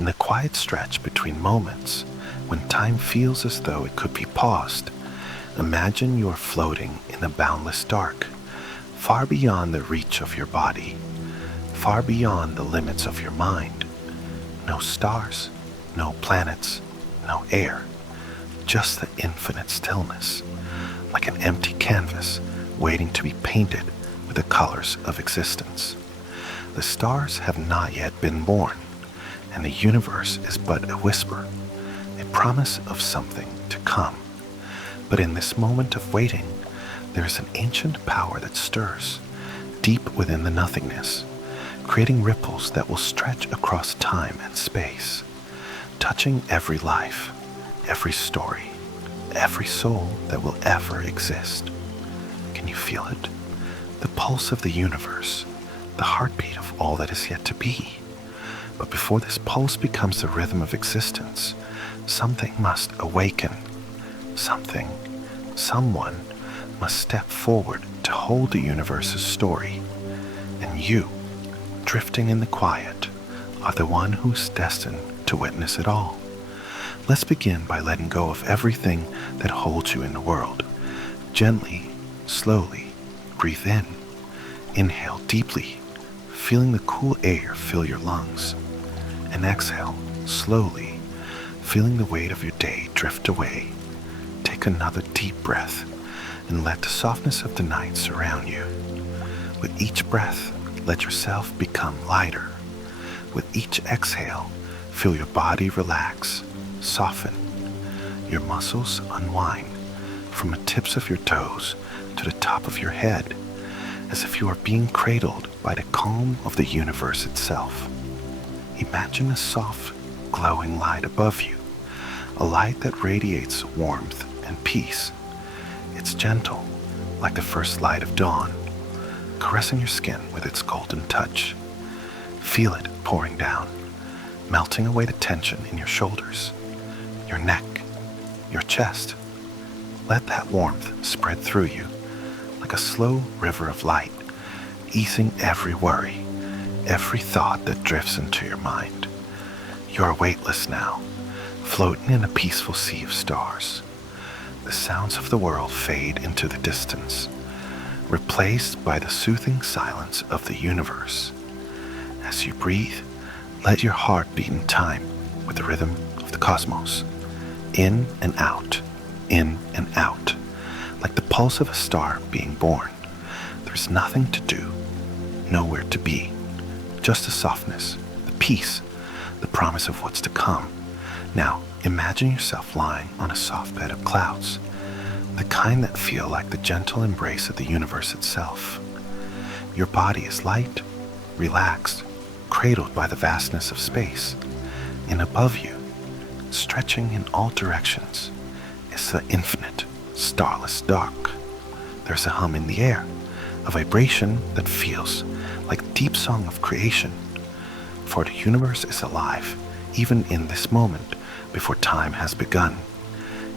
In the quiet stretch between moments, when time feels as though it could be paused, imagine you are floating in a boundless dark, far beyond the reach of your body, far beyond the limits of your mind. No stars, no planets, no air, just the infinite stillness, like an empty canvas waiting to be painted with the colors of existence. The stars have not yet been born, and the universe is but a whisper, a promise of something to come. But in this moment of waiting, there is an ancient power that stirs deep within the nothingness, creating ripples that will stretch across time and space, touching every life, every story, every soul that will ever exist. Can you feel it? The pulse of the universe, the heartbeat of all that is yet to be. But before this pulse becomes the rhythm of existence, something must awaken. Someone must step forward to hold the universe's story. And you, drifting in the quiet, are the one who's destined to witness it all. Let's begin by letting go of everything that holds you in the world. Gently, slowly, breathe in. Inhale deeply, feeling the cool air fill your lungs. And exhale slowly, feeling the weight of your day drift away. Take another deep breath and let the softness of the night surround you. With each breath, let yourself become lighter. With each exhale, feel your body relax, soften. Your muscles unwind from the tips of your toes to the top of your head, as if you are being cradled by the calm of the universe itself. Imagine a soft, glowing light above you, a light that radiates warmth and peace. It's gentle, like the first light of dawn, caressing your skin with its golden touch. Feel it pouring down, melting away the tension in your shoulders, your neck, your chest. Let that warmth spread through you like a slow river of light, easing every worry, every thought that drifts into your mind. You are weightless now, floating in a peaceful sea of stars. The sounds of the world fade into the distance, replaced by the soothing silence of the universe. As you breathe, let your heart beat in time with the rhythm of the cosmos. In and out, like the pulse of a star being born. There's nothing to do, nowhere to be, just the softness, the peace, the promise of what's to come. Now, imagine yourself lying on a soft bed of clouds, the kind that feel like the gentle embrace of the universe itself. Your body is light, relaxed, cradled by the vastness of space. And above you, stretching in all directions, is the infinite, starless dark. There's a hum in the air, a vibration that feels like a deep song of creation. For the universe is alive, even in this moment, before time has begun.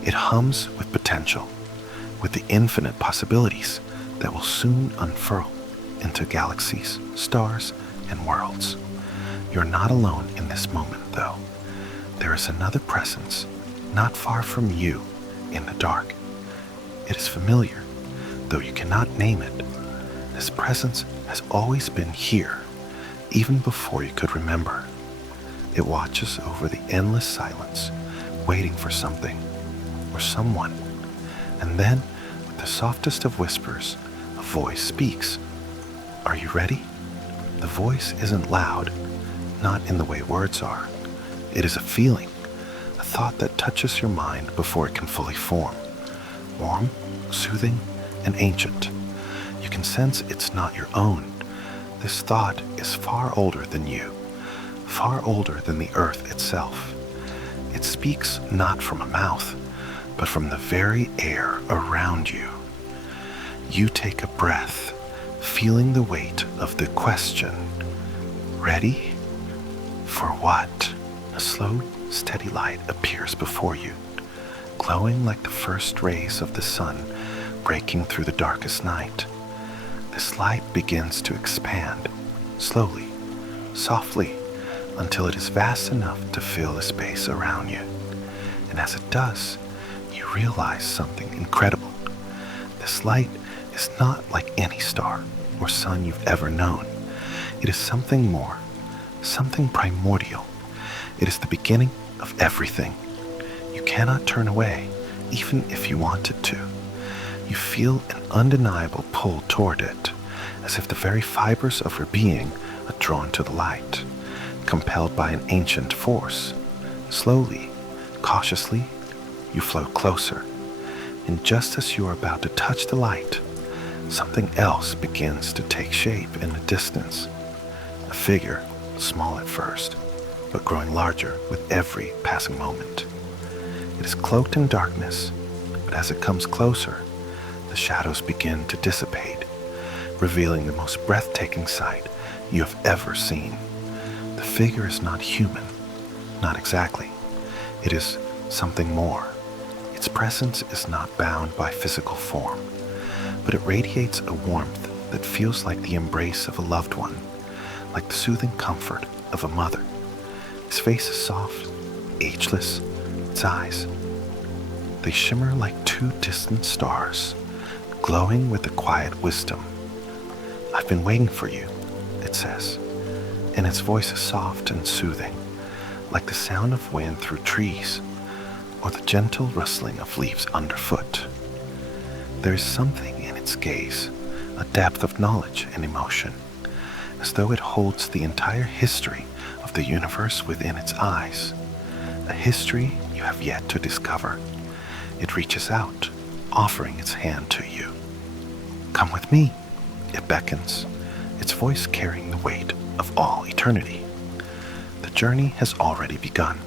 It hums with potential, with the infinite possibilities that will soon unfurl into galaxies, stars, and worlds. You're not alone in this moment, though. There is another presence, not far from you, in the dark. It is familiar, though you cannot name it. This presence has always been here, even before you could remember. It watches over the endless silence, waiting for something or someone. And then, with the softest of whispers, a voice speaks. Are you ready? The voice isn't loud, not in the way words are. It is a feeling, a thought that touches your mind before it can fully form. Warm, soothing, and ancient. You can sense it's not your own. This thought is far older than you, far older than the earth itself. It speaks not from a mouth, but from the very air around you. You take a breath, feeling the weight of the question. Ready? For what? A slow, steady light appears before you, glowing like the first rays of the sun breaking through the darkest night. This light begins to expand, slowly, softly, until it is vast enough to fill the space around you. And as it does, you realize something incredible. This light is not like any star or sun you've ever known. It is something more, something primordial. It is the beginning of everything. You cannot turn away, even if you wanted to. You feel an undeniable pull toward it, as if the very fibers of your being are drawn to the light, compelled by an ancient force. Slowly, cautiously, you float closer, and just as you are about to touch the light, something else begins to take shape in the distance. A figure, small at first, but growing larger with every passing moment. It is cloaked in darkness, but as it comes closer, the shadows begin to dissipate, revealing the most breathtaking sight you have ever seen. The figure is not human, not exactly. It is something more. Its presence is not bound by physical form, but it radiates a warmth that feels like the embrace of a loved one, like the soothing comfort of a mother. His face is soft, ageless. Its eyes, they shimmer like two distant stars, glowing with a quiet wisdom. "I've been waiting for you," it says, and its voice is soft and soothing, like the sound of wind through trees or the gentle rustling of leaves underfoot. There is something in its gaze, a depth of knowledge and emotion, as though it holds the entire history of the universe within its eyes, a history you have yet to discover. It reaches out, offering its hand to you. "Come with me," it beckons, its voice carrying the weight of all eternity. The journey has already begun.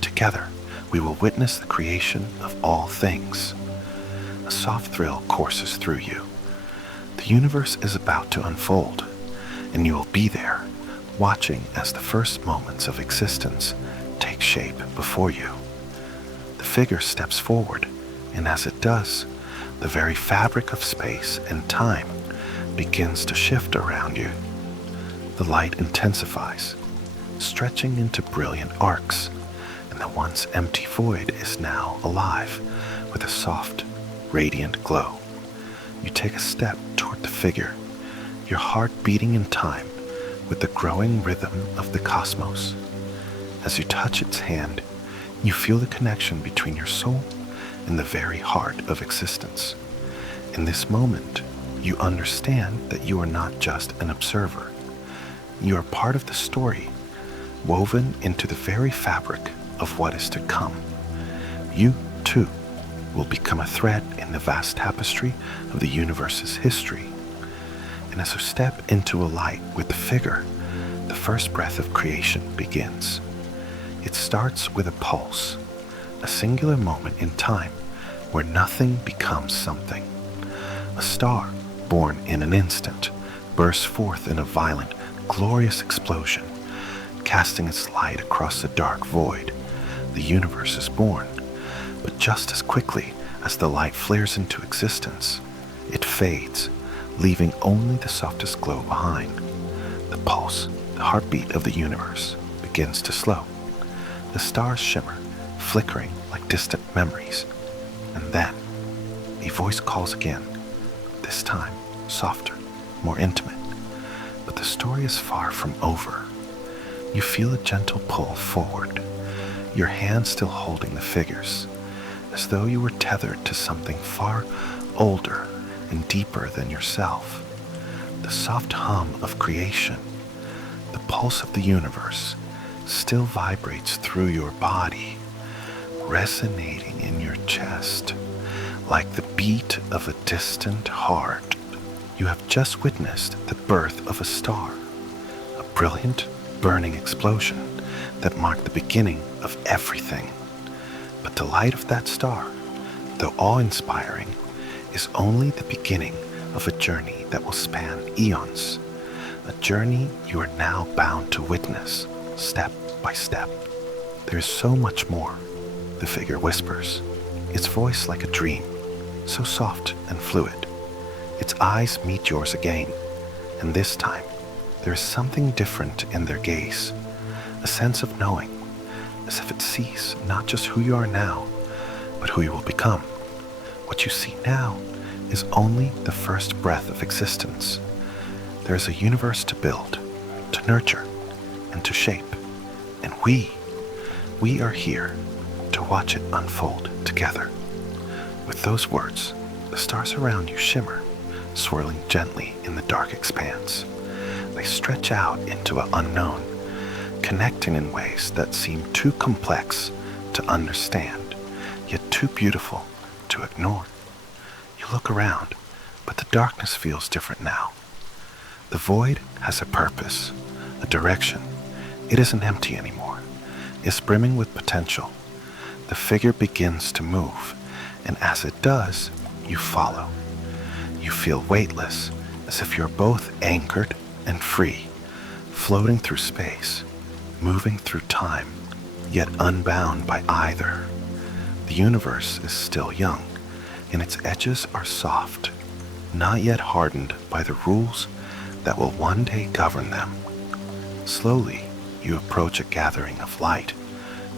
Together, we will witness the creation of all things. A soft thrill courses through you. The universe is about to unfold, and you will be there, watching as the first moments of existence take shape before you. The figure steps forward, and as it does, the very fabric of space and time begins to shift around you. The light intensifies, stretching into brilliant arcs, and the once empty void is now alive with a soft, radiant glow. You take a step toward the figure, your heart beating in time with the growing rhythm of the cosmos. As you touch its hand, you feel the connection between your soul and the very heart of existence. In this moment, you understand that you are not just an observer. You are part of the story, woven into the very fabric of what is to come. You, too, will become a thread in the vast tapestry of the universe's history. And as you step into a light with the figure, the first breath of creation begins. It starts with a pulse, a singular moment in time where nothing becomes something. A star, born in an instant, bursts forth in a violent, glorious explosion, casting its light across the dark void. The universe is born, but just as quickly as the light flares into existence, it fades, leaving only the softest glow behind. The pulse, the heartbeat of the universe, begins to slow. The stars shimmer, flickering like distant memories. And then, a voice calls again, this time softer, more intimate. But the story is far from over. You feel a gentle pull forward, your hand still holding the figures, as though you were tethered to something far older and deeper than yourself. The soft hum of creation, the pulse of the universe, still vibrates through your body, resonating in your chest like the beat of a distant heart. You have just witnessed the birth of a star, a brilliant, burning explosion that marked the beginning of everything. But the light of that star, though awe-inspiring, is only the beginning of a journey that will span eons, a journey you are now bound to witness, step by step. There is so much more, the figure whispers, its voice like a dream, so soft and fluid. Its eyes meet yours again, and this time, there is something different in their gaze, a sense of knowing, as if it sees not just who you are now, but who you will become. What you see now is only the first breath of existence. There is a universe to build, to nurture, and to shape. And we are here to watch it unfold together. With those words, the stars around you shimmer, swirling gently in the dark expanse. They stretch out into an unknown, connecting in ways that seem too complex to understand, yet too beautiful to ignore. You look around, but the darkness feels different now. The void has a purpose, a direction. It isn't empty anymore. It's brimming with potential. The figure begins to move, and as it does, you follow. You feel weightless, as if you're both anchored and free, floating through space, moving through time, yet unbound by either. The universe is still young, and its edges are soft, not yet hardened by the rules that will one day govern them. Slowly, you approach a gathering of light,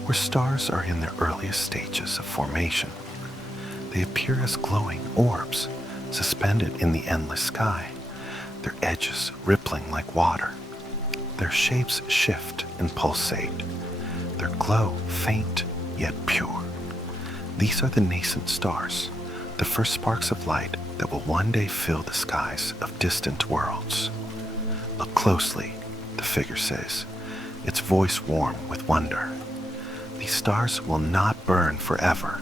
where stars are in their earliest stages of formation. They appear as glowing orbs, suspended in the endless sky, their edges rippling like water. Their shapes shift and pulsate, their glow faint yet pure. These are the nascent stars, the first sparks of light that will one day fill the skies of distant worlds. Look closely, the figure says, its voice warm with wonder. These stars will not burn forever,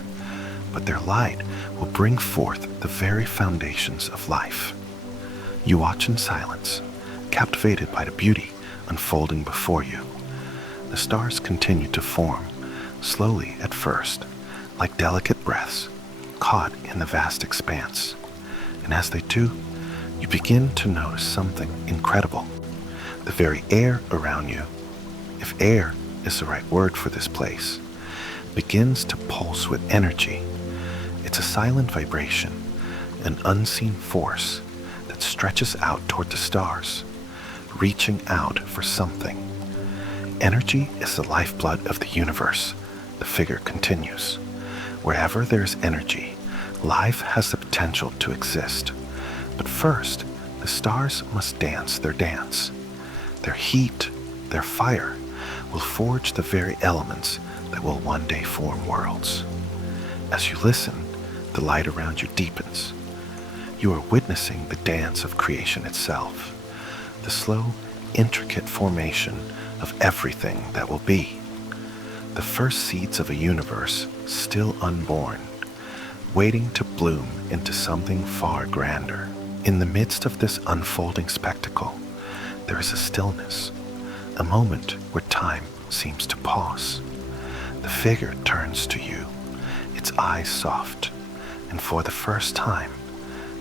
but their light will bring forth the very foundations of life. You watch in silence, captivated by the beauty unfolding before you. The stars continue to form, slowly at first, like delicate breaths, caught in the vast expanse. And as they do, you begin to notice something incredible. The very air around you, if air is the right word for this place, begins to pulse with energy. It's a silent vibration, an unseen force that stretches out toward the stars, reaching out for something. Energy is the lifeblood of the universe, the figure continues. Wherever there's energy, life has the potential to exist. But first, the stars must dance their dance. Their heat, their fire, will forge the very elements that will one day form worlds. As you listen, the light around you deepens. You are witnessing the dance of creation itself, the slow, intricate formation of everything that will be. The first seeds of a universe still unborn, waiting to bloom into something far grander. In the midst of this unfolding spectacle, there is a stillness, a moment where time seems to pause. The figure turns to you, its eyes soft, and for the first time,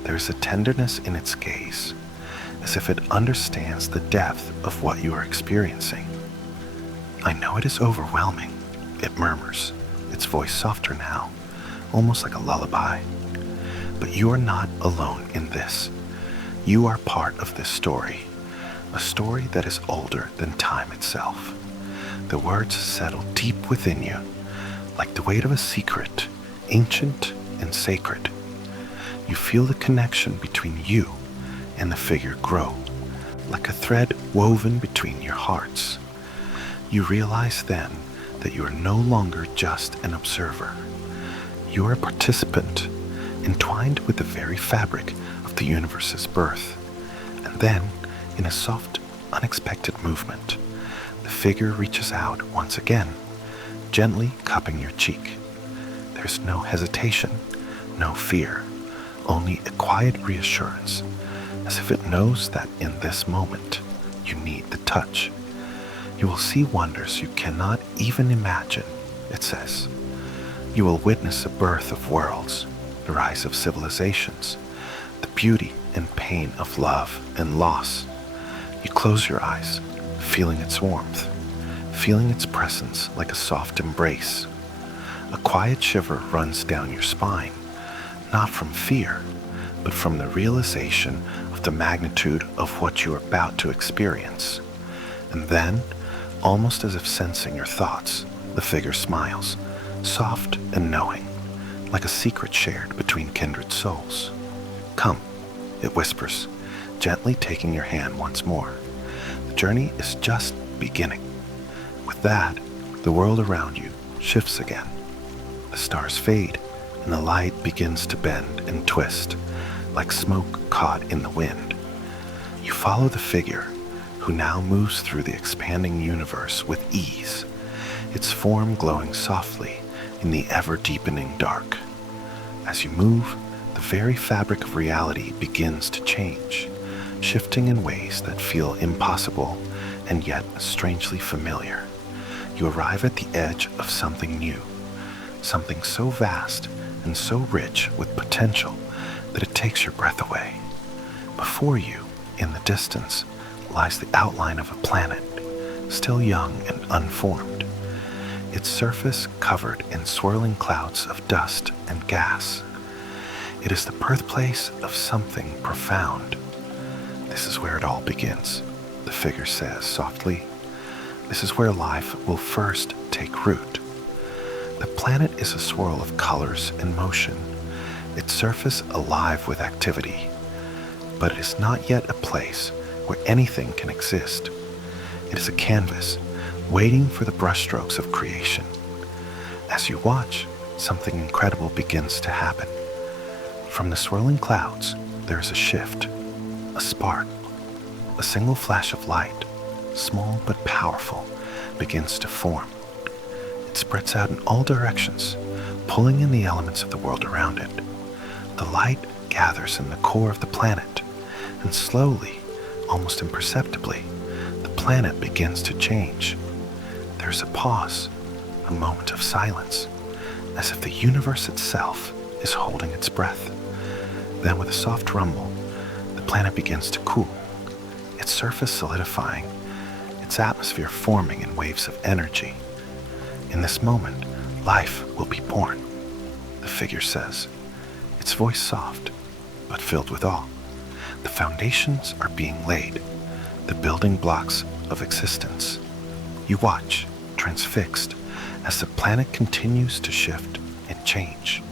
there is a tenderness in its gaze, as if it understands the depth of what you are experiencing. I know it is overwhelming, it murmurs, its voice softer now, almost like a lullaby. But you are not alone in this. You are part of this story, a story that is older than time itself. The words settle deep within you, like the weight of a secret, ancient and sacred. You feel the connection between you and the figure grow, like a thread woven between your hearts. You realize then that you are no longer just an observer. You are a participant, entwined with the very fabric of the universe's birth. And then, in a soft, unexpected movement, the figure reaches out once again, gently cupping your cheek. There's no hesitation, no fear, only a quiet reassurance, as if it knows that in this moment you need the touch. You will see wonders you cannot even imagine, it says. You will witness the birth of worlds, the rise of civilizations, the beauty and pain of love and loss. You close your eyes, feeling its warmth, feeling its presence like a soft embrace. A quiet shiver runs down your spine, not from fear, but from the realization of the magnitude of what you are about to experience. And then, Almost as if sensing your thoughts, the figure smiles, soft and knowing, like a secret shared between kindred souls. "Come," it whispers, gently taking your hand once more. "The journey is just beginning." With that, the world around you shifts again. The stars fade, and the light begins to bend and twist, like smoke caught in the wind. You follow the figure, who now moves through the expanding universe with ease, its form glowing softly in the ever-deepening dark. As you move, the very fabric of reality begins to change, shifting in ways that feel impossible and yet strangely familiar. You arrive at the edge of something new, something so vast and so rich with potential that it takes your breath away. Before you, in the distance, lies the outline of a planet, still young and unformed, its surface covered in swirling clouds of dust and gas. It is the birthplace of something profound. "This is where it all begins," the figure says softly. "This is where life will first take root." The planet is a swirl of colors and motion, its surface alive with activity. But it is not yet a place where anything can exist. It is a canvas, waiting for the brushstrokes of creation. As you watch, something incredible begins to happen. From the swirling clouds, there is a shift, a spark. A single flash of light, small but powerful, begins to form. It spreads out in all directions, pulling in the elements of the world around it. The light gathers in the core of the planet, and slowly, almost imperceptibly, the planet begins to change. There is a pause, a moment of silence, as if the universe itself is holding its breath. Then with a soft rumble, the planet begins to cool, its surface solidifying, its atmosphere forming in waves of energy. In this moment, life will be born, the figure says, its voice soft, but filled with awe. The foundations are being laid, the building blocks of existence. You watch, transfixed, as the planet continues to shift and change.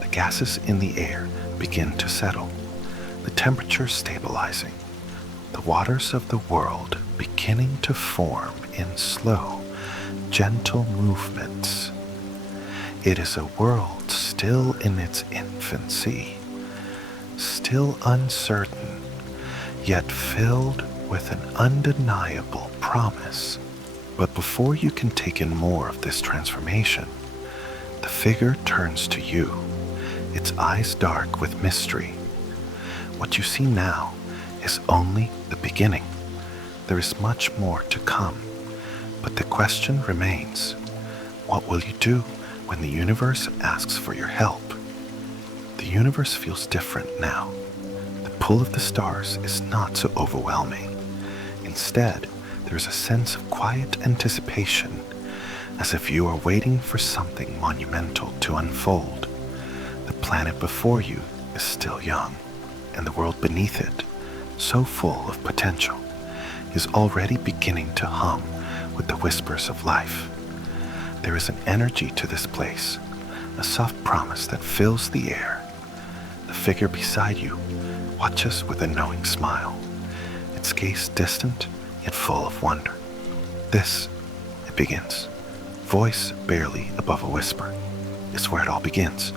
The gases in the air begin to settle, the temperature stabilizing, the waters of the world beginning to form in slow, gentle movements. It is a world still in its infancy, still uncertain, yet filled with an undeniable promise. But before you can take in more of this transformation, the figure turns to you, its eyes dark with mystery. What you see now is only the beginning. There is much more to come, but the question remains, what will you do when the universe asks for your help? The universe feels different now. The pull of the stars is not so overwhelming. Instead, there is a sense of quiet anticipation, as if you are waiting for something monumental to unfold. The planet before you is still young, and the world beneath it, so full of potential, is already beginning to hum with the whispers of life. There is an energy to this place, a soft promise that fills the air. The figure beside you watches with a knowing smile, its gaze distant yet full of wonder. This, it begins, voice barely above a whisper, is where it all begins.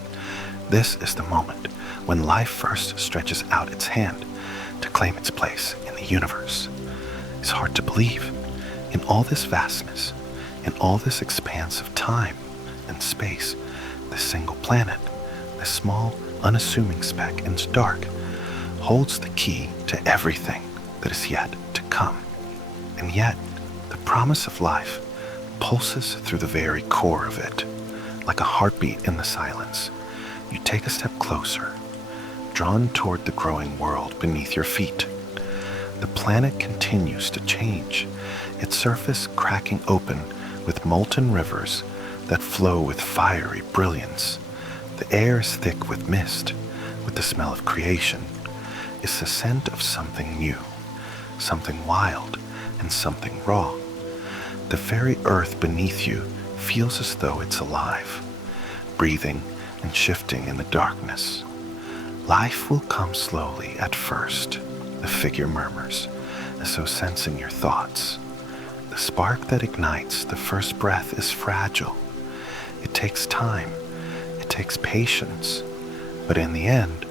This is the moment when life first stretches out its hand to claim its place in the universe. It's hard to believe. In all this vastness, in all this expanse of time and space, this single planet, this small, unassuming speck in the dark, holds the key to everything that is yet to come. And yet, the promise of life pulses through the very core of it, like a heartbeat in the silence. You take a step closer, drawn toward the growing world beneath your feet. The planet continues to change, its surface cracking open with molten rivers that flow with fiery brilliance. The air is thick with mist, with the smell of creation. It's the scent of something new, something wild, and something raw. The very earth beneath you feels as though it's alive, breathing and shifting in the darkness. Life will come slowly at first, the figure murmurs, as though sensing your thoughts. The spark that ignites the first breath is fragile. It takes time, it takes patience, but in the end,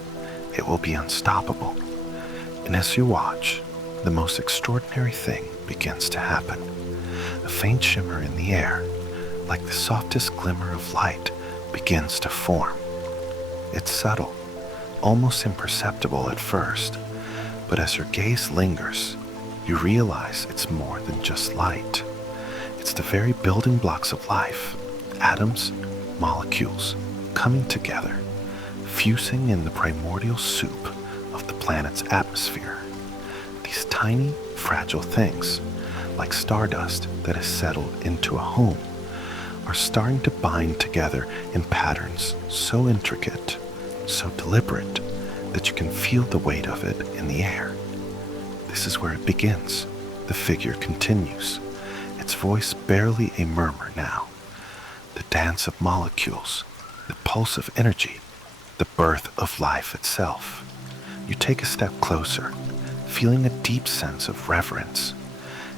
it will be unstoppable. And as you watch, the most extraordinary thing begins to happen. A faint shimmer in the air, like the softest glimmer of light, begins to form. It's subtle, almost imperceptible at first, but as your gaze lingers, you realize it's more than just light. It's the very building blocks of life, atoms, molecules, coming together, fusing in the primordial soup of the planet's atmosphere. These tiny, fragile things, like stardust that has settled into a home, are starting to bind together in patterns so intricate, so deliberate, that you can feel the weight of it in the air. This is where it begins. The figure continues, its voice barely a murmur now. The dance of molecules, the pulse of energy, the birth of life itself. You take a step closer, feeling a deep sense of reverence.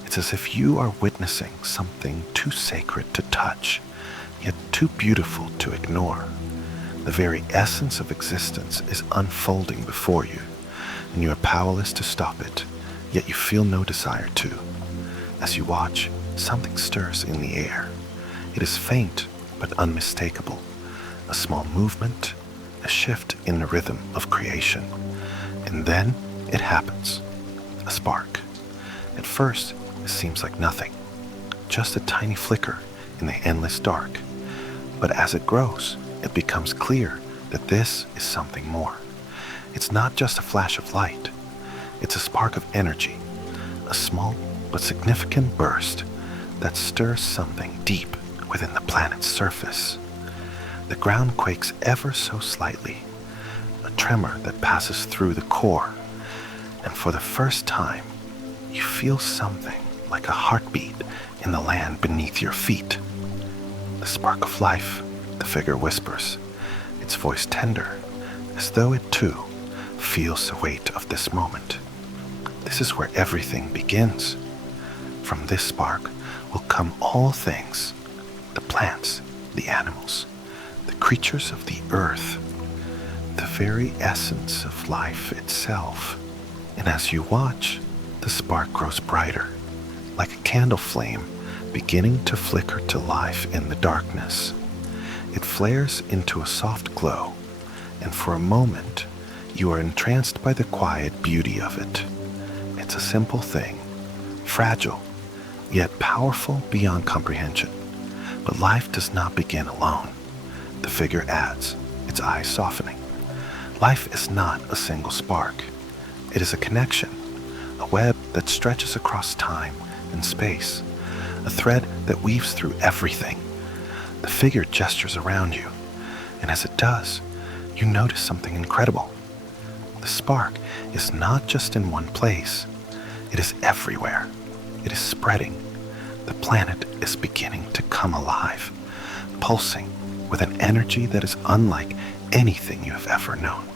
It's as if you are witnessing something too sacred to touch, yet too beautiful to ignore. The very essence of existence is unfolding before you, and you are powerless to stop it, yet you feel no desire to. As you watch, something stirs in the air. It is faint but unmistakable, a small movement, a shift in the rhythm of creation. And then it happens, a spark. At first, it seems like nothing, just a tiny flicker in the endless dark. But as it grows, it becomes clear that this is something more. It's not just a flash of light. It's a spark of energy, a small but significant burst that stirs something deep within the planet's surface. The ground quakes ever so slightly, a tremor that passes through the core, and for the first time, you feel something like a heartbeat in the land beneath your feet. The spark of life, the figure whispers, its voice tender, as though it too feels the weight of this moment. This is where everything begins. From this spark will come all things, the plants, the animals, the creatures of the earth, the very essence of life itself. And as you watch, the spark grows brighter, like a candle flame beginning to flicker to life in the darkness. It flares into a soft glow, and for a moment, you are entranced by the quiet beauty of it. It's a simple thing, fragile, yet powerful beyond comprehension. But life does not begin alone. The figure adds, its eyes softening. Life is not a single spark. It is a connection, a web that stretches across time and space, a thread that weaves through everything. The figure gestures around you, and as it does, you notice something incredible. The spark is not just in one place. It is everywhere. It is spreading. The planet is beginning to come alive, pulsing with an energy that is unlike anything you have ever known.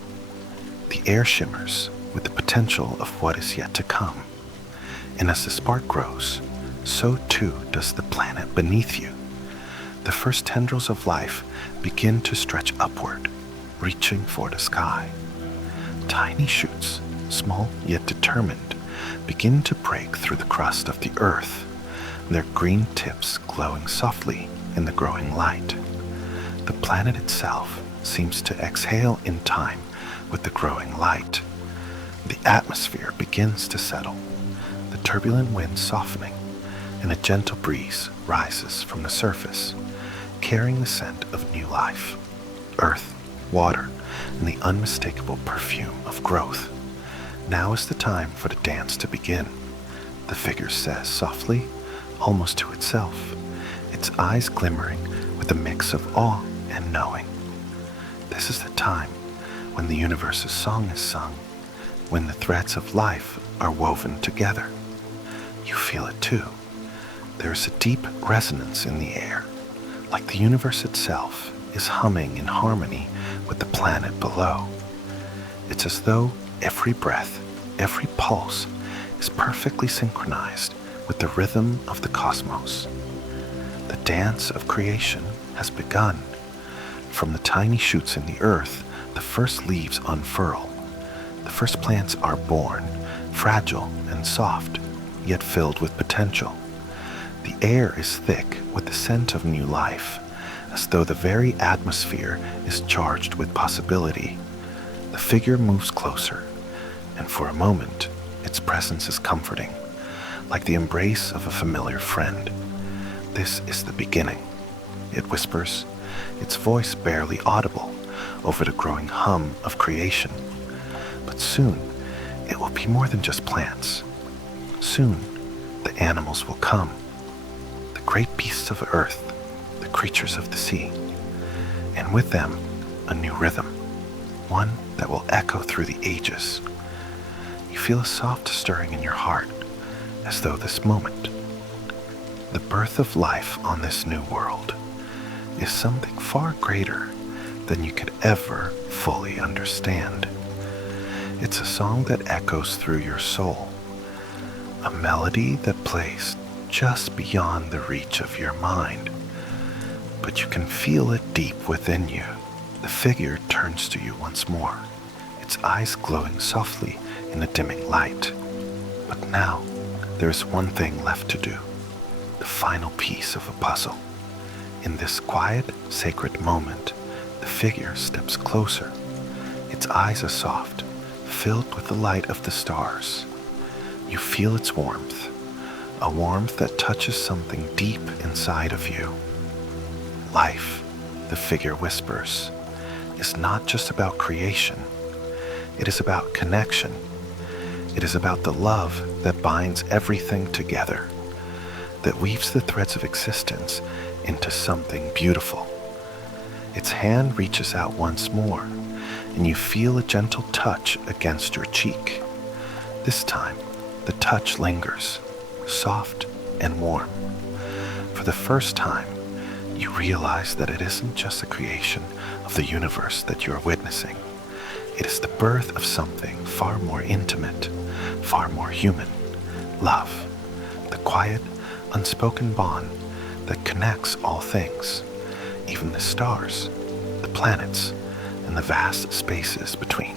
The air shimmers with the potential of what is yet to come. And as the spark grows, so too does the planet beneath you. The first tendrils of life begin to stretch upward, reaching for the sky. Tiny shoots, small yet determined, begin to break through the crust of the earth, their green tips glowing softly in the growing light. The planet itself seems to exhale in time with the growing light. The atmosphere begins to settle, the turbulent wind softening, and a gentle breeze rises from the surface, carrying the scent of new life, earth, water, and the unmistakable perfume of growth. Now is the time for the dance to begin, the figure says softly, almost to itself, its eyes glimmering with a mix of awe and knowing. This is the time when the universe's song is sung, when the threads of life are woven together. You feel it too, There is a deep resonance in the air, like the universe itself is humming in harmony with the planet below. It's as though every breath, every pulse is perfectly synchronized with the rhythm of the cosmos. The dance of creation has begun. From the tiny shoots in the earth, the first leaves unfurl. The first plants are born, fragile and soft, yet filled with potential. The air is thick with the scent of new life, as though the very atmosphere is charged with possibility. The figure moves closer, and for a moment, its presence is comforting, like the embrace of a familiar friend. This is the beginning, it whispers, its voice barely audible over the growing hum of creation. But soon, it will be more than just plants. Soon, the animals will come, the great beasts of earth, the creatures of the sea, and with them, a new rhythm, one that will echo through the ages. You feel a soft stirring in your heart, as though this moment, the birth of life on this new world, is something far greater than you could ever fully understand. It's a song that echoes through your soul, a melody that plays just beyond the reach of your mind, but you can feel it deep within you. The figure turns to you once more, its eyes glowing softly in the dimming light. But now, there is one thing left to do, the final piece of a puzzle. In this quiet, sacred moment, the figure steps closer. Its eyes are soft, filled with the light of the stars. You feel its warmth, a warmth that touches something deep inside of you. Life, the figure whispers, is not just about creation. It is about connection. It is about the love that binds everything together, that weaves the threads of existence into something beautiful. Its hand reaches out once more, and you feel a gentle touch against your cheek. This time, the touch lingers, soft and warm. For the first time, you realize that it isn't just a creation of the universe that you are witnessing. It is the birth of something far more intimate, far more human. Love, the quiet, unspoken bond that connects all things, even the stars, the planets, and the vast spaces between.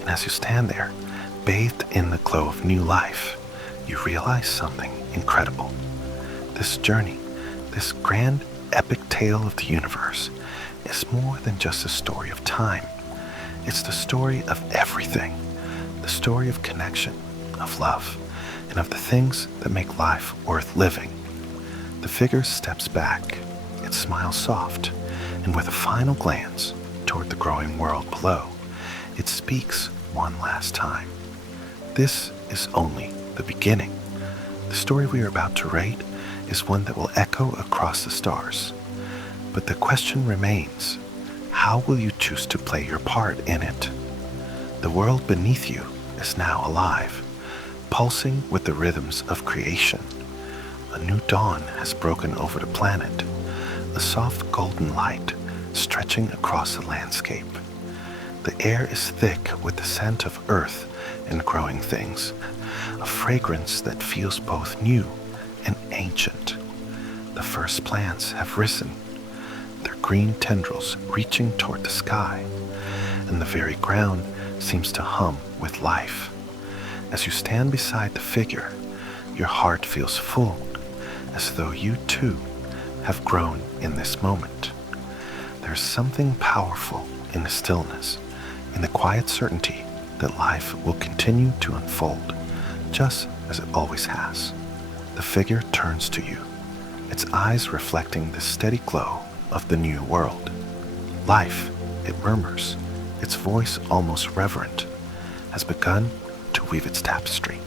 And as you stand there, bathed in the glow of new life, you realize something incredible. This journey, this grand epic tale of the universe, is more than just a story of time. It's the story of everything, the story of connection, of love, and of the things that make life worth living. The figure steps back, its smile soft, and with a final glance toward the growing world below, it speaks one last time. This is only the beginning. The story we are about to rate is one that will echo across the stars. But the question remains, how will you choose to play your part in it? The world beneath you is now alive, pulsing with the rhythms of creation. A new dawn has broken over the planet, a soft golden light stretching across the landscape. The air is thick with the scent of earth and growing things, a fragrance that feels both new and ancient. The first plants have risen, their green tendrils reaching toward the sky, and the very ground seems to hum with life. As you stand beside the figure, your heart feels full, as though you too have grown in this moment. There's something powerful in the stillness, in the quiet certainty that life will continue to unfold, just as it always has. The figure turns to you, its eyes reflecting the steady glow of the new world. Life, it murmurs, its voice almost reverent, has begun to weave its tapestry.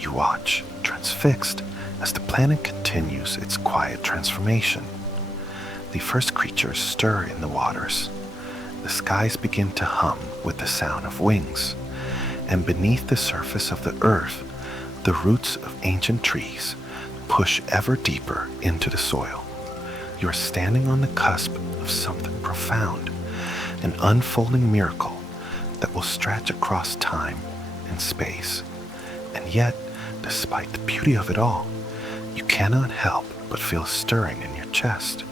You watch, transfixed, as the planet continues its quiet transformation. The first creatures stir in the waters. The skies begin to hum with the sound of wings, and beneath the surface of the earth, the roots of ancient trees push ever deeper into the soil. You are standing on the cusp of something profound, an unfolding miracle that will stretch across time and space. And yet, despite the beauty of it all, you cannot help but feel a stirring in your chest.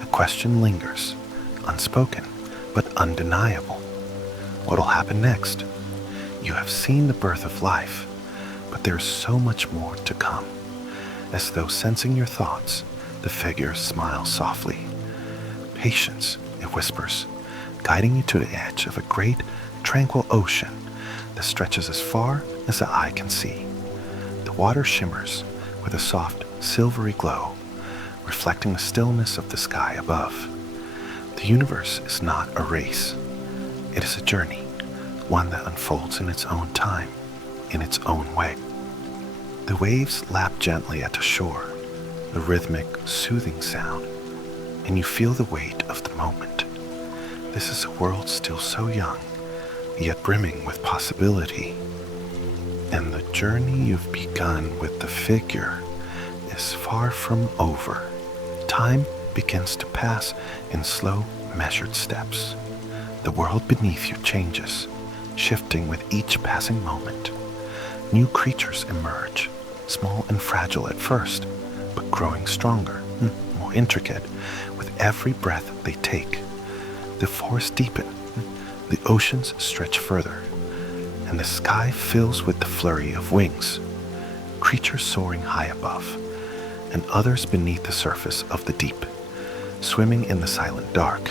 A question lingers, unspoken but undeniable. What will happen next? You have seen the birth of life, but there is so much more to come. As though sensing your thoughts, the figure smiles softly. Patience, it whispers, guiding you to the edge of a great, tranquil ocean that stretches as far as the eye can see. The water shimmers with a soft, silvery glow, reflecting the stillness of the sky above. The universe is not a race. It is a journey, one that unfolds in its own time, in its own way. The waves lap gently at the shore, a rhythmic, soothing sound, and you feel the weight of the moment. This is a world still so young, yet brimming with possibility. And the journey you've begun with the figure is far from over. Time begins to pass in slow, measured steps. The world beneath you changes, shifting with each passing moment. New creatures emerge, small and fragile at first, but growing stronger, more intricate, with every breath they take. The forests deepen, the oceans stretch further, and the sky fills with the flurry of wings. Creatures soaring high above, and others beneath the surface of the deep, swimming in the silent dark.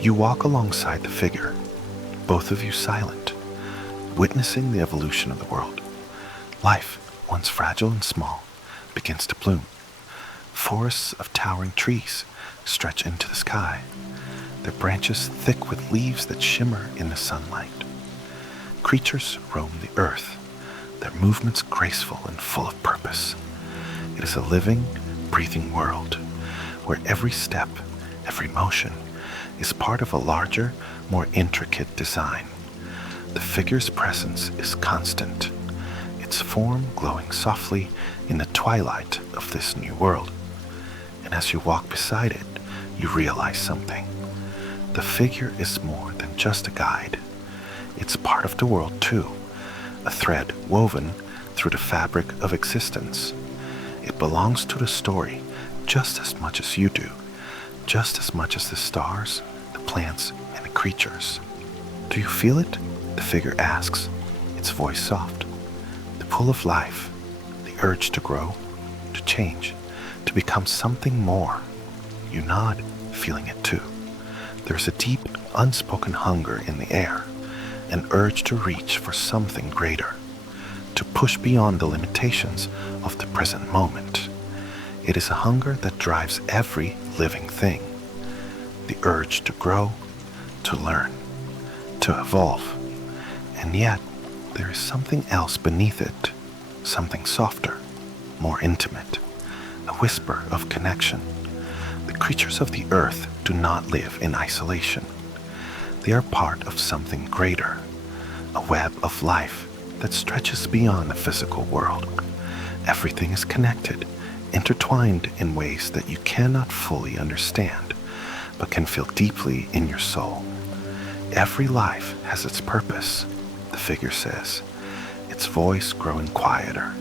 You walk alongside the figure, both of you silent, witnessing the evolution of the world. Life, once fragile and small, begins to bloom. Forests of towering trees stretch into the sky, their branches thick with leaves that shimmer in the sunlight. Creatures roam the earth, their movements graceful and full of purpose. It is a living, breathing world where every step, every motion is part of a larger, more intricate design. The figure's presence is constant, its form glowing softly in the twilight of this new world. And as you walk beside it, you realize something. The figure is more than just a guide. It's part of the world too, a thread woven through the fabric of existence. It belongs to the story just as much as you do, just as much as the stars, the plants, and the creatures. Do you feel it? The figure asks, its voice soft. The pull of life, the urge to grow, to change, to become something more. You nod, feeling it too. There's a deep, unspoken hunger in the air, an urge to reach for something greater, to push beyond the limitations of the present moment. It is a hunger that drives every living thing. The urge to grow, to learn, to evolve. And yet, there is something else beneath it, something softer, more intimate, a whisper of connection. The creatures of the earth do not live in isolation. They are part of something greater, a web of life that stretches beyond the physical world. Everything is connected, intertwined in ways that you cannot fully understand, but can feel deeply in your soul. Every life has its purpose, the figure says, its voice growing quieter,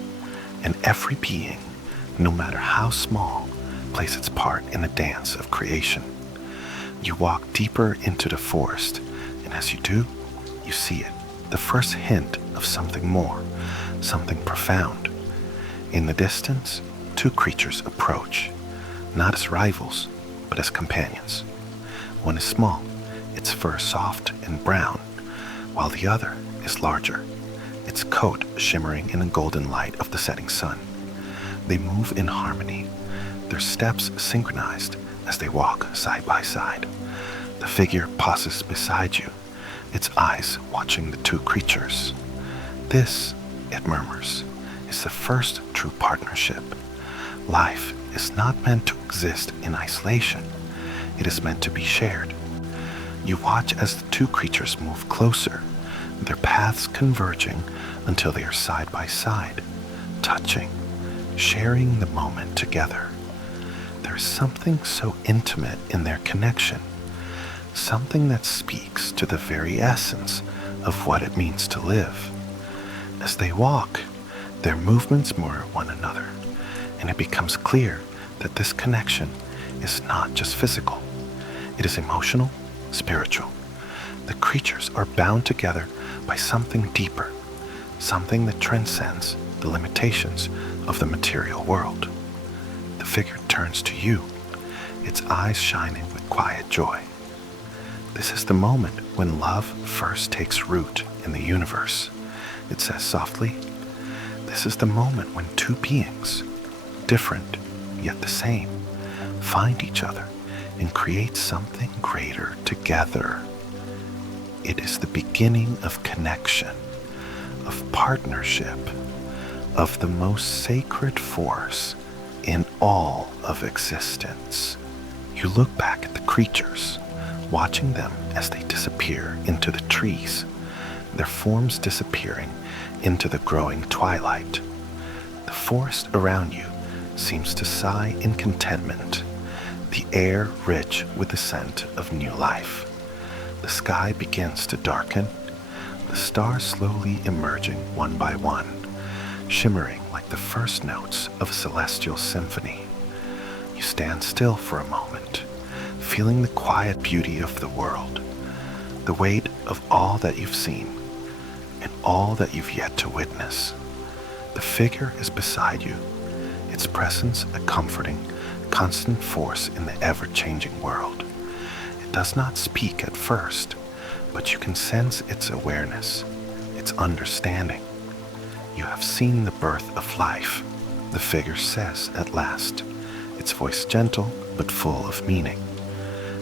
and every being, no matter how small, plays its part in the dance of creation. You walk deeper into the forest, and as you do, you see it, the first hint of something more, something profound. In the distance, two creatures approach, not as rivals, but as companions. One is small, its fur soft and brown, while the other is larger, its coat shimmering in the golden light of the setting sun. They move in harmony, their steps synchronized as they walk side by side. The figure pauses beside you, its eyes watching the two creatures. This, it murmurs, is the first true partnership. Life is not meant to exist in isolation. It is meant to be shared. You watch as the two creatures move closer, their paths converging until they are side by side, touching, sharing the moment together. There's something so intimate in their connection, something that speaks to the very essence of what it means to live. As they walk, their movements mirror one another, and it becomes clear that this connection is not just physical. It is emotional, spiritual. The creatures are bound together by something deeper, something that transcends the limitations of the material world. The figure turns to you, its eyes shining with quiet joy. This is the moment when love first takes root in the universe. It says softly, this is the moment when two beings, different yet the same, find each other and create something greater together. It is the beginning of connection, of partnership, of the most sacred force in all of existence. You look back at the creatures, watching them as they disappear into the trees, their forms disappearing into the growing twilight. The forest around you seems to sigh in contentment, the air rich with the scent of new life. The sky begins to darken, the stars slowly emerging one by one, shimmering like the first notes of a celestial symphony. You stand still for a moment, feeling the quiet beauty of the world, the weight of all that you've seen, and all that you've yet to witness. The figure is beside you, its presence a comforting, constant force in the ever-changing world. It does not speak at first, but you can sense its awareness, its understanding. You have seen the birth of life, the figure says at last, its voice gentle but full of meaning.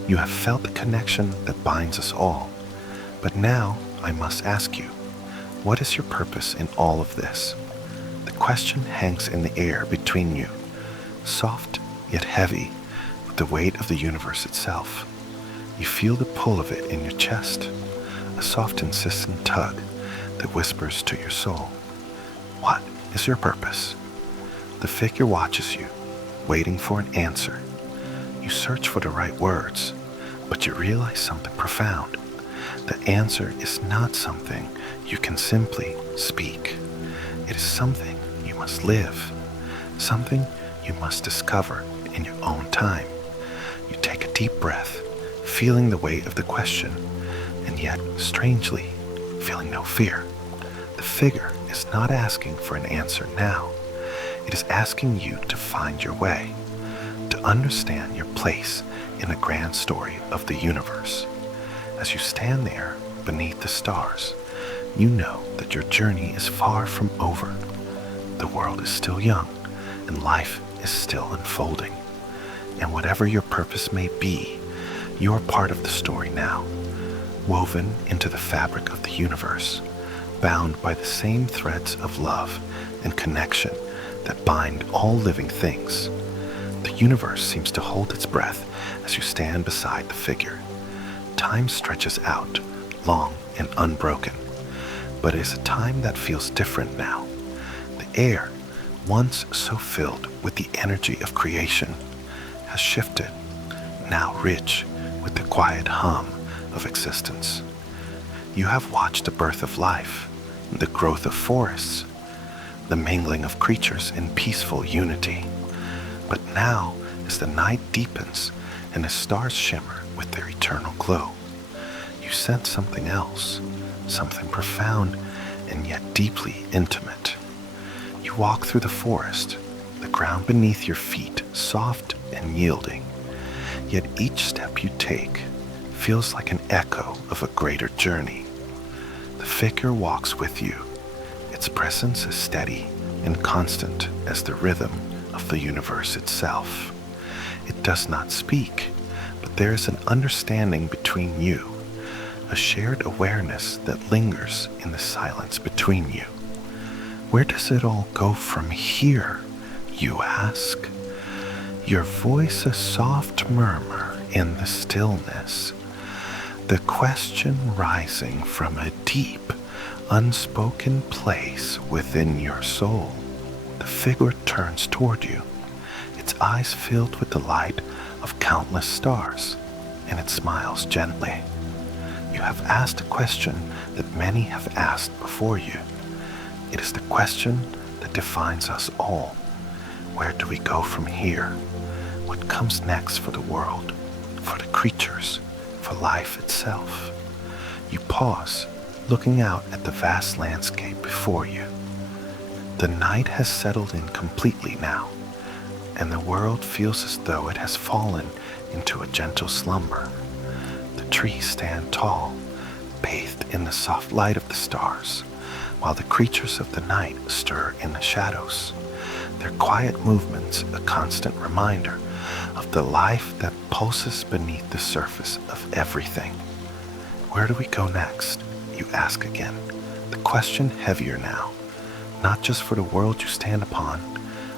You have felt the connection that binds us all, but now I must ask you, what is your purpose in all of this? The question hangs in the air between you, soft yet heavy with the weight of the universe itself. You feel the pull of it in your chest, a soft insistent tug that whispers to your soul. What is your purpose? The figure watches you, waiting for an answer. You search for the right words, but you realize something profound. The answer is not something you can simply speak. It is something you must live, something you must discover in your own time. You take a deep breath, feeling the weight of the question, and yet, strangely, feeling no fear. The figure is not asking for an answer now. It is asking you to find your way, to understand your place in the grand story of the universe. As you stand there beneath the stars, you know that your journey is far from over. The world is still young, and life is still unfolding. And whatever your purpose may be, you are part of the story now, woven into the fabric of the universe, bound by the same threads of love and connection that bind all living things. The universe seems to hold its breath as you stand beside the figure. Time stretches out, long and unbroken, but it is a time that feels different now. The air, once so filled with the energy of creation, has shifted, now rich with the quiet hum of existence. You have watched the birth of life, the growth of forests, the mingling of creatures in peaceful unity. But now, as the night deepens and the stars shimmer with their eternal glow, you sense something else, something profound and yet deeply intimate. You walk through the forest, the ground beneath your feet soft and yielding, yet each step you take feels like an echo of a greater journey. The figure walks with you. Its presence is steady and constant as the rhythm of the universe itself. It does not speak, but there is an understanding between you, a shared awareness that lingers in the silence between you. Where does it all go from here, you ask? Your voice a soft murmur in the stillness, the question rising from a deep, unspoken place within your soul. the figure turns toward you, its eyes filled with the light of countless stars, and it smiles gently. You have asked a question that many have asked before you. It is the question that defines us all. Where do we go from here? What comes next for the world, for the creatures, for life itself? You pause, looking out at the vast landscape before you. The night has settled in completely now, and the world feels as though it has fallen into a gentle slumber. The trees stand tall, bathed in the soft light of the stars, while the creatures of the night stir in the shadows, their quiet movements a constant reminder of the life that pulses beneath the surface of everything. Where do we go next? You ask again, the question heavier now, not just for the world you stand upon,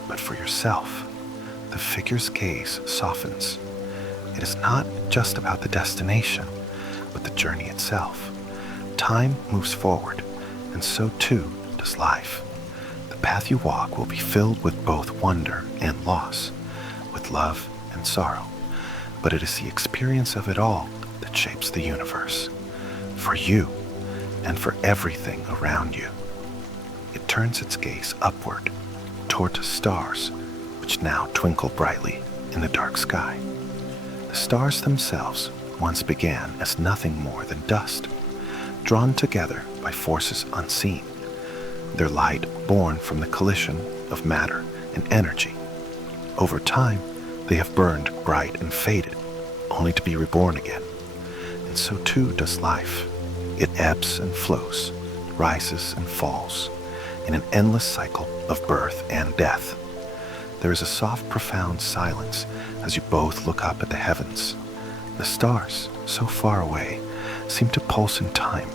but for yourself. The figure's gaze softens. It is not just about the destination, but the journey itself. Time moves forward, and so too does life. The path you walk will be filled with both wonder and loss, with love and sorrow, but it is the experience of it all that shapes the universe, for you and for everything around you. It turns its gaze upward, toward the stars, which now twinkle brightly in the dark sky. The stars themselves once began as nothing more than dust, drawn together by forces unseen, their light born from the collision of matter and energy. Over time, they have burned bright and faded, only to be reborn again. And so too does life. It ebbs and flows, rises and falls, in an endless cycle of birth and death. There is a soft, profound silence as you both look up at the heavens. The stars, so far away, seem to pulse in time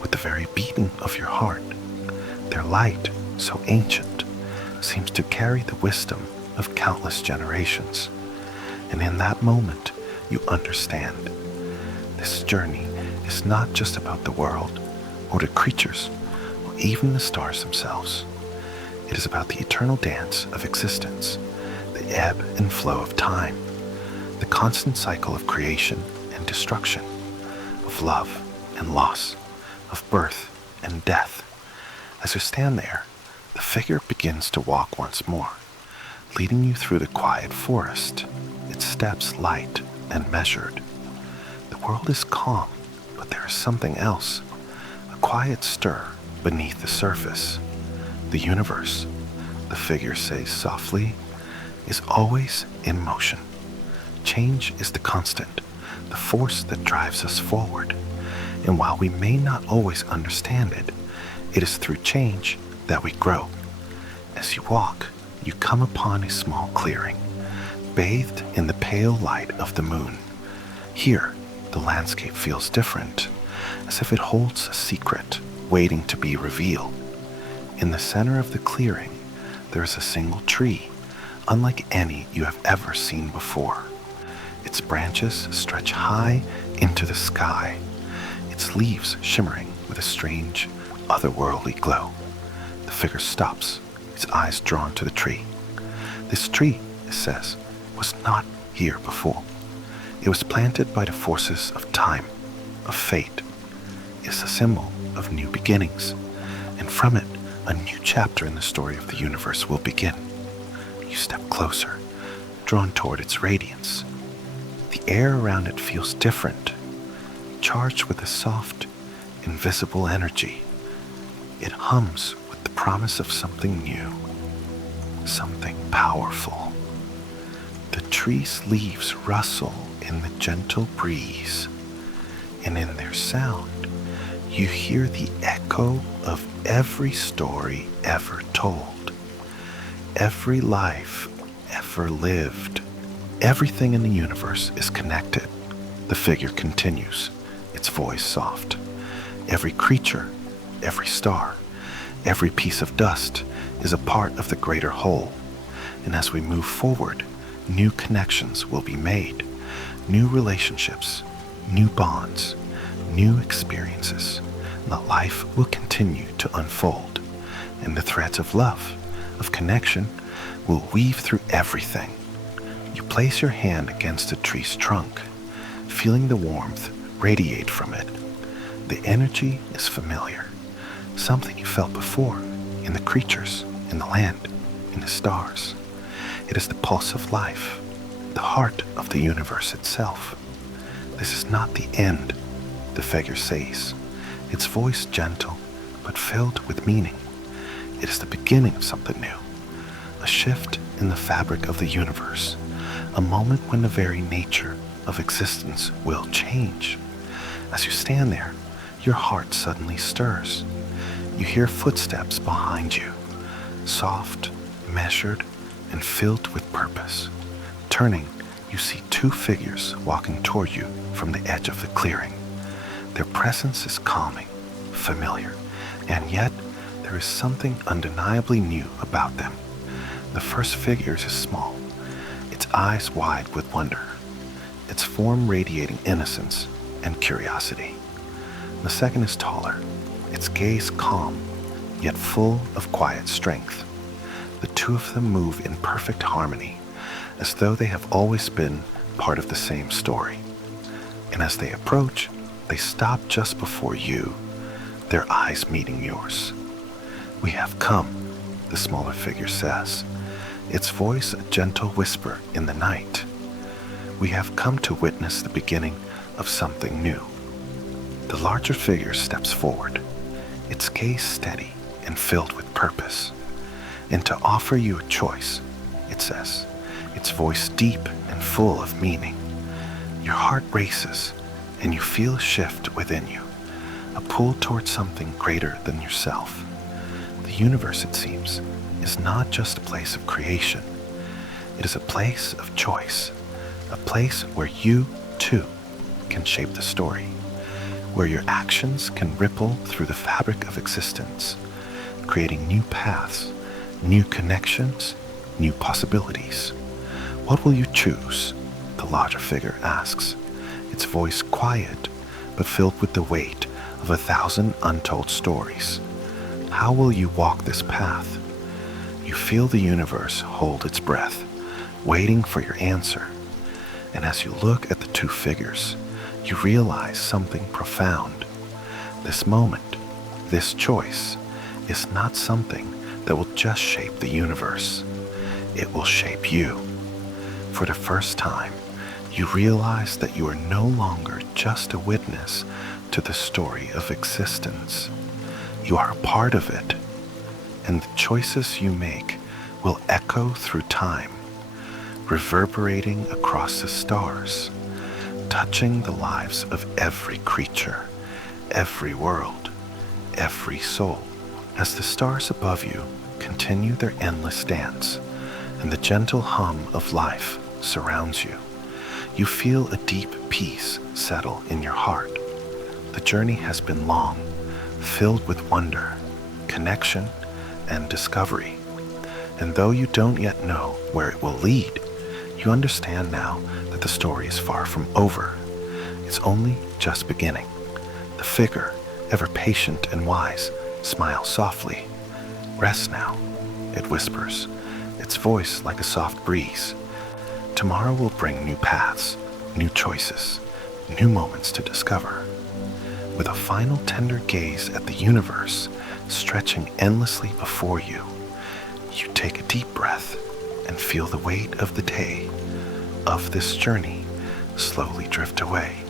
with the very beating of your heart. Their light, so ancient, seems to carry the wisdom of countless generations. And in that moment, you understand. This journey is not just about the world, or the creatures, or even the stars themselves. It is about the eternal dance of existence, the ebb and flow of time, the constant cycle of creation and destruction, of love and loss, of birth and death. As you stand there, the figure begins to walk once more, leading you through the quiet forest, its steps light and measured. The world is calm, but there is something else, a quiet stir beneath the surface. The universe, the figure says softly, is always in motion. Change is the constant, the force that drives us forward. And while we may not always understand it, it is through change that we grow. As you walk, you come upon a small clearing, bathed in the pale light of the moon. Here, the landscape feels different, as if it holds a secret waiting to be revealed. In the center of the clearing, there is a single tree, unlike any you have ever seen before. Its branches stretch high into the sky, its leaves shimmering with a strange, otherworldly glow. The figure stops, its eyes drawn to the tree. This tree, it says, was not here before. It was planted by the forces of time, of fate. It is a symbol of new beginnings, and from it, a new chapter in the story of the universe will begin. You step closer, drawn toward its radiance. The air around it feels different, charged with a soft, invisible energy. It hums with the promise of something new, something powerful. The tree's leaves rustle in the gentle breeze, and in their sound, you hear the echo of every story ever told, every life ever lived. Everything in the universe is connected. The figure continues, its voice soft. Every creature, every star, every piece of dust is a part of the greater whole. And as we move forward, new connections will be made, new relationships, new bonds, new experiences. And the life will continue to unfold, and the threads of love, of connection will weave through everything. You place your hand against a tree's trunk, feeling the warmth radiate from it. The energy is familiar, something you felt before in the creatures, in the land, in the stars. It is the pulse of life, the heart of the universe itself. This is not the end, the figure says, its voice gentle but filled with meaning. It is the beginning of something new, a shift in the fabric of the universe, a moment when the very nature of existence will change. As you stand there, your heart suddenly stirs. You hear footsteps behind you, soft, measured, and filled with purpose. Turning, you see two figures walking toward you from the edge of the clearing. Their presence is calming, familiar, and yet there is something undeniably new about them. The first figure is small, its eyes wide with wonder, its form radiating innocence and curiosity. The second is taller, its gaze calm, yet full of quiet strength. The two of them move in perfect harmony, as though they have always been part of the same story. And as they approach, they stop just before you, their eyes meeting yours. "We have come," the smaller figure says, its voice a gentle whisper in the night. "We have come to witness the beginning of something new." The larger figure steps forward, its gaze steady and filled with purpose. "And to offer you a choice," it says, its voice deep and full of meaning. Your heart races, and you feel a shift within you, a pull towards something greater than yourself. The universe, it seems, is not just a place of creation. It is a place of choice, a place where you, too, can shape the story, where your actions can ripple through the fabric of existence, creating new paths, new connections, new possibilities. "What will you choose?" the larger figure asks, its voice quiet but filled with the weight of 1,000 untold stories. "How will you walk this path?" You feel the universe hold its breath, waiting for your answer. And as you look at the two figures, you realize something profound. This moment, this choice, is not something that will just shape the universe. It will shape you. For the first time, you realize that you are no longer just a witness to the story of existence. You are a part of it, and the choices you make will echo through time, reverberating across the stars, touching the lives of every creature, every world, every soul. As the stars above you continue their endless dance, and the gentle hum of life surrounds you, you feel a deep peace settle in your heart. The journey has been long, filled with wonder, connection, and discovery. And though you don't yet know where it will lead, you understand now that the story is far from over. It's only just beginning. The figure, ever patient and wise, smiles softly. "Rest now," it whispers, its voice like a soft breeze. "Tomorrow will bring new paths, new choices, new moments to discover." With a final tender gaze at the universe stretching endlessly before you, you take a deep breath and feel the weight of the day, of this journey, slowly drift away.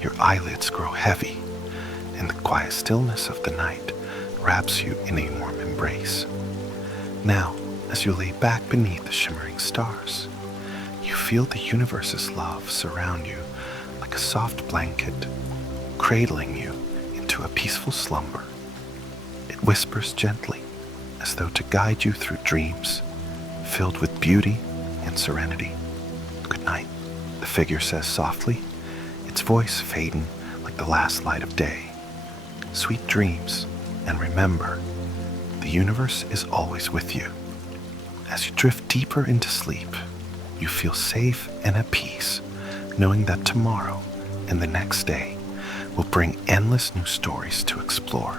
Your eyelids grow heavy, and the quiet stillness of the night wraps you in a warm embrace. Now, as you lay back beneath the shimmering stars, you feel the universe's love surround you like a soft blanket, cradling you into a peaceful slumber. It whispers gently, as though to guide you through dreams filled with beauty and serenity. "Good night," the figure says softly, its voice fading like the last light of day. "Sweet dreams, and remember, the universe is always with you." As you drift deeper into sleep, you feel safe and at peace, knowing that tomorrow and the next day will bring endless new stories to explore.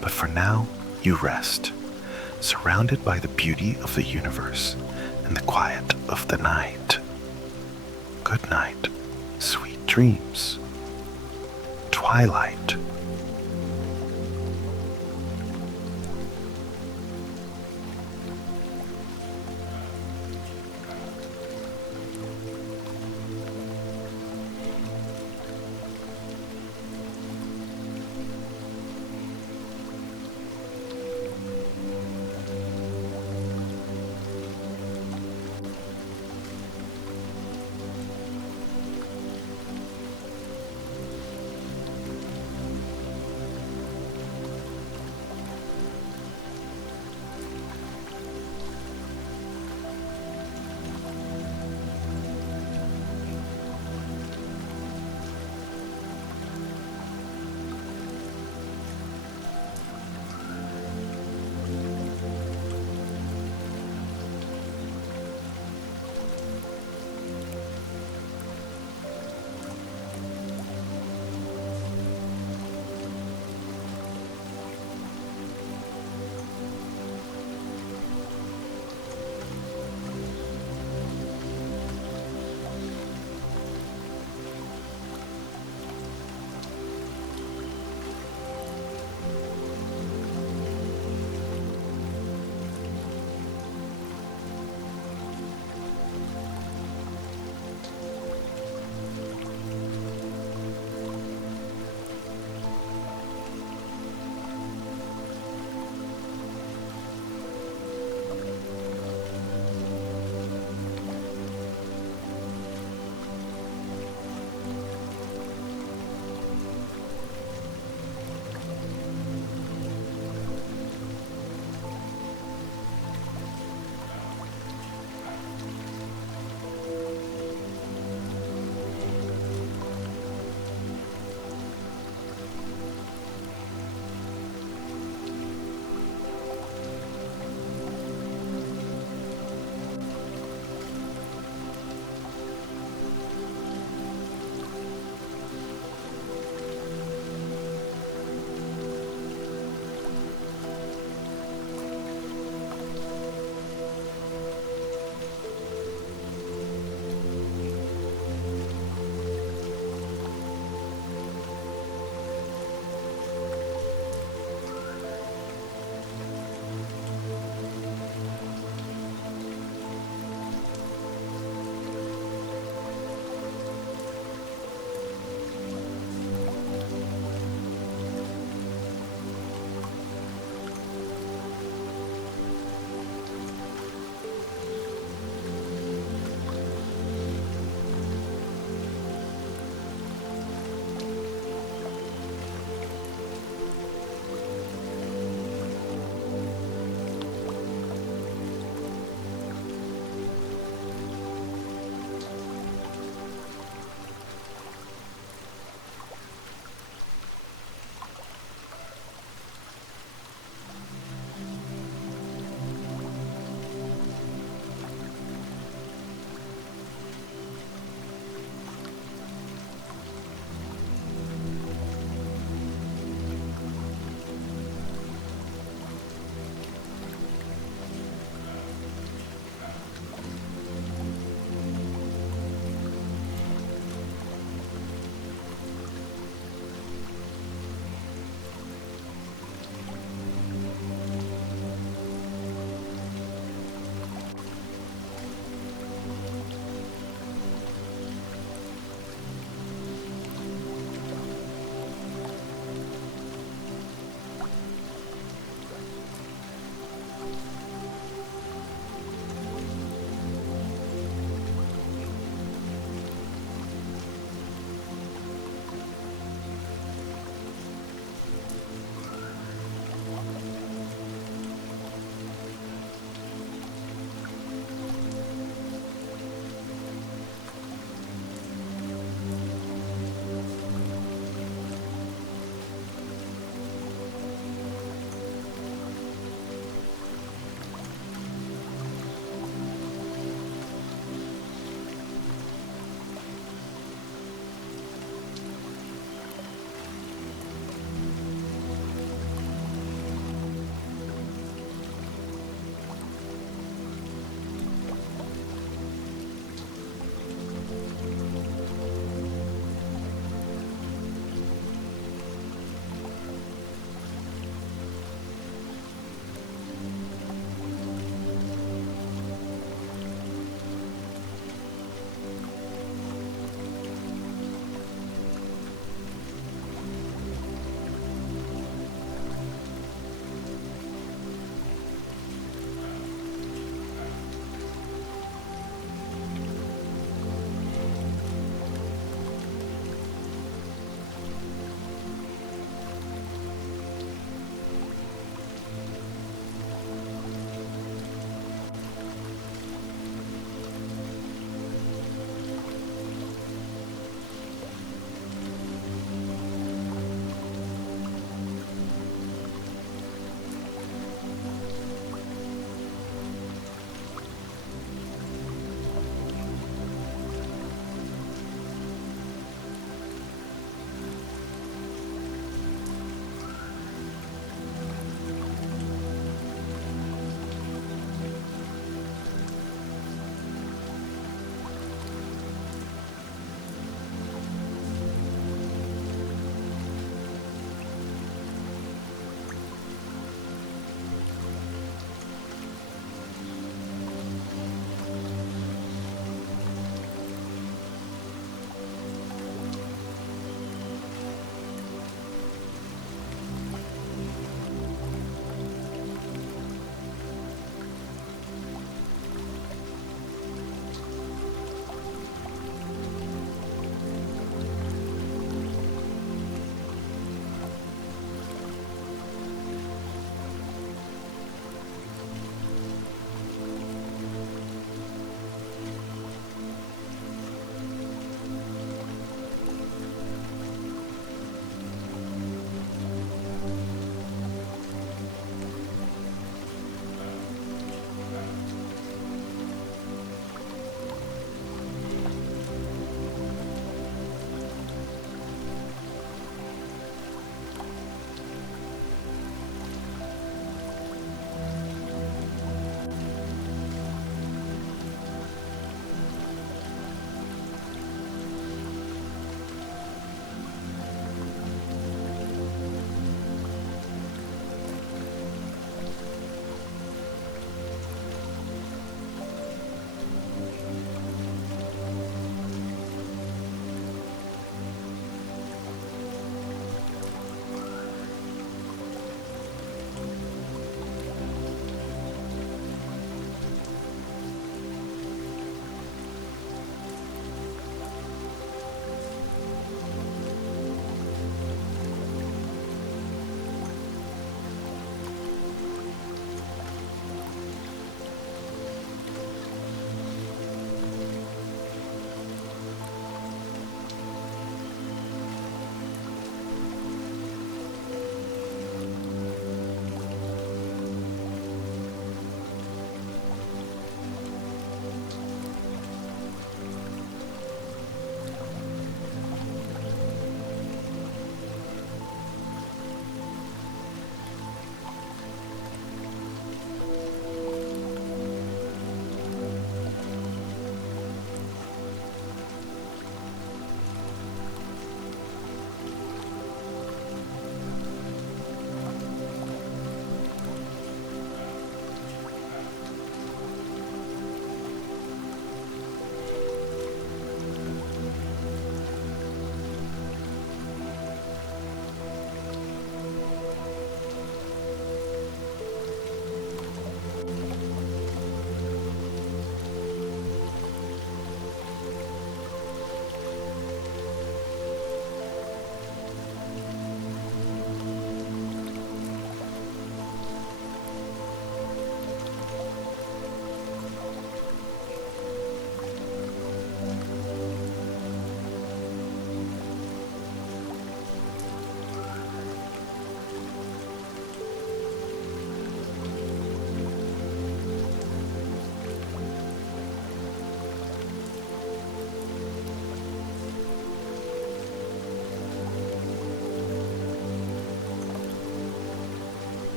But for now, you rest, surrounded by the beauty of the universe and the quiet of the night. Good night, sweet dreams. Twilight.